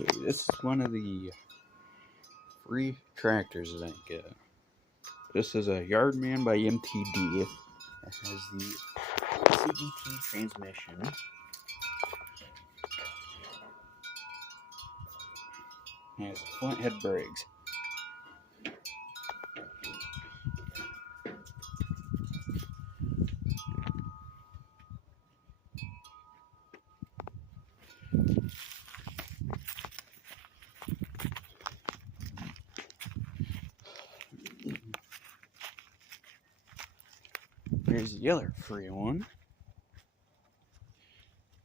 Okay, this is one of the free tractors that I get. This is a Yardman by MTD. It has the CVT transmission. It has flathead Briggs. Here's the other free one.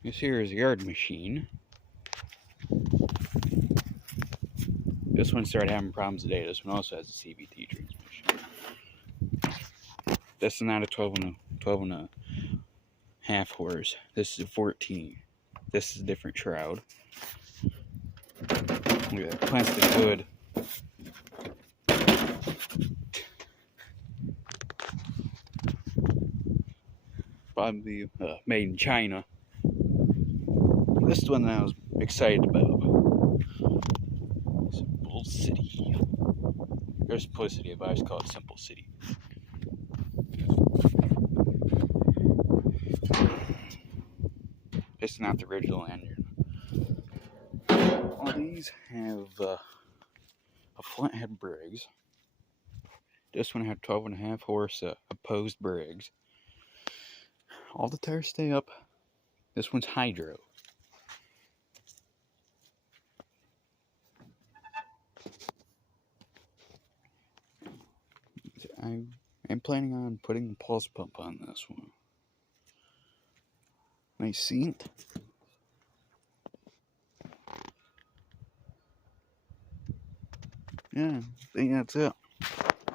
This here is a yard machine. This one started having problems today. This one also has a CVT transmission. This is not a 12 and a half horse. This is a 14. This is a different shroud. Look at that plastic hood. Probably made in China. This is one that I was excited about. Simple City. There's Simplicity, but I just call it Simple City. This is not the original lanyard. All these have a flathead Briggs. This one had 12 and a half horse opposed Briggs. All the tires stay up. This one's hydro. I'm planning on putting a pulse pump on this one. Nice seat. Yeah, I think that's it.